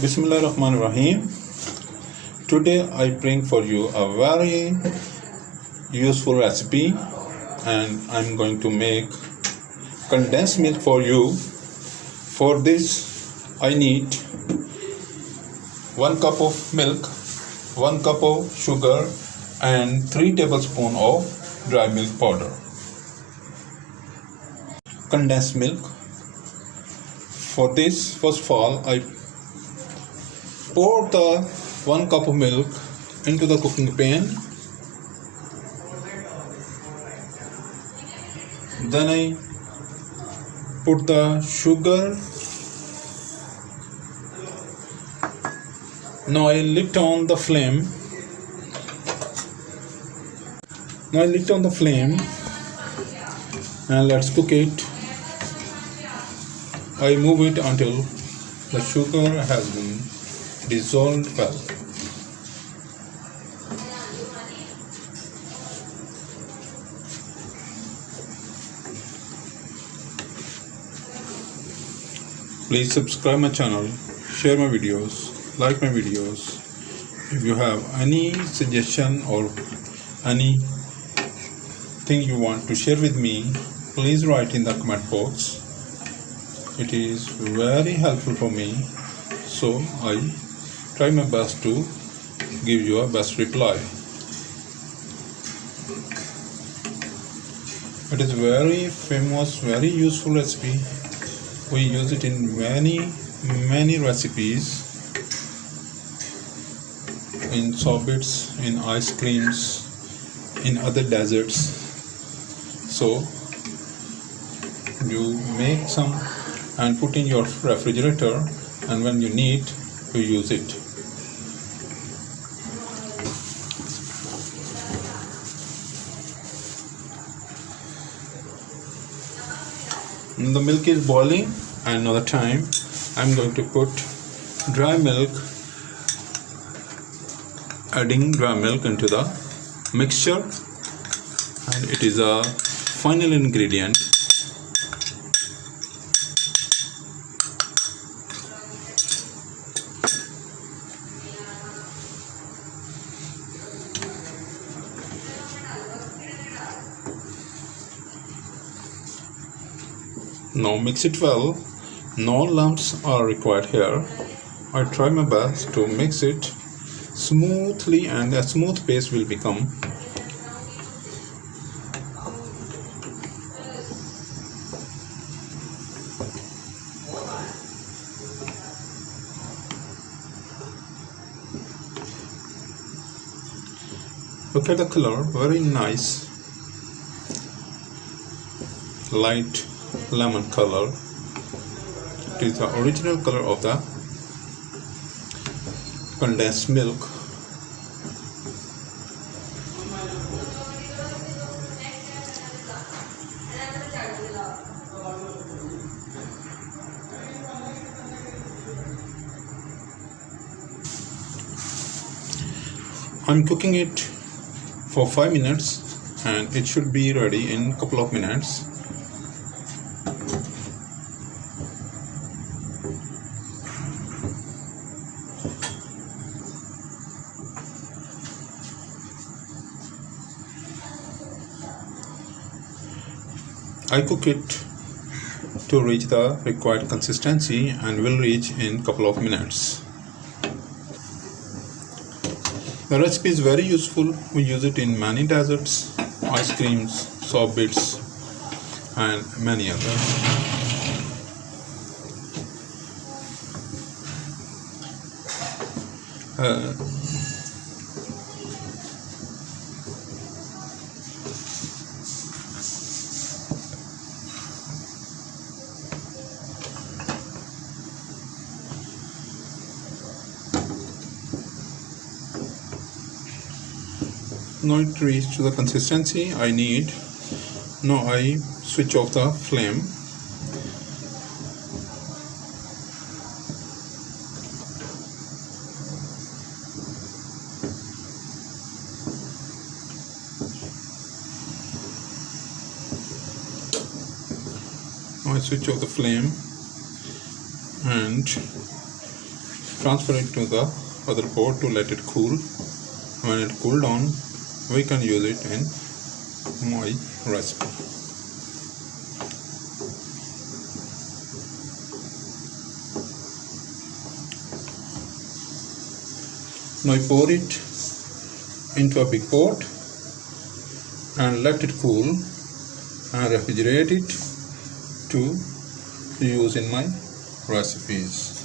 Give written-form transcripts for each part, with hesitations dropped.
Bismillahirrahmanirrahim. Today I bring for you a very useful recipe, and I'm going to make condensed milk for you. For this I need 1 cup of milk, 1 cup of sugar and 3 tablespoons of dry milk powder. Condensed milk. For this, first of all, I pour the 1 cup of milk into the cooking pan. Then I put the sugar. Now I lit on the flame. And let's cook it. I move it until the sugar has been dissolved well. Please subscribe my channel, share my videos, like my videos. If you have any suggestion or anything you want to share with me, please write in the comment box. It is very helpful for me, so I try my best to give you a best reply. It is very famous, very useful recipe. We use it in many recipes, in sorbets, in ice creams, in other desserts. So you make some and put in your refrigerator, and when you need, you use it. When the milk is boiling, another time I'm going to put dry milk, adding dry milk into the mixture, and it is a final ingredient. Now mix it well. No lumps are required here. I try my best to mix it smoothly, and a smooth paste will become. Look at the color, very nice, light lemon color. It is the original color of the condensed milk. I'm cooking it for 5 minutes, and it should be ready in a couple of minutes. I cook it to reach the required consistency, and will reach in a couple of minutes. The recipe is very useful. We use it in many desserts, ice creams, sorbets, and many others. Now it reached to the consistency I need. Now I switch off the flame. Now I switch off the flame and transfer it to the other pot to let it cool. When it cool down, we can use it in my recipe. Now I pour it into a big pot and let it cool and refrigerate it to use in my recipes.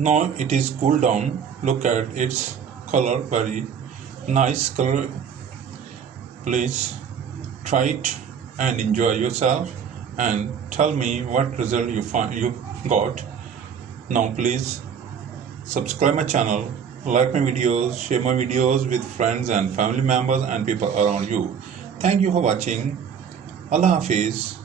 Now it is cooled down. Look at its color, very nice color. Please try it and enjoy yourself and tell me what result you got. Now please subscribe my channel, like my videos, share my videos with friends and family members and people around you. Thank you for watching. Allah Hafiz.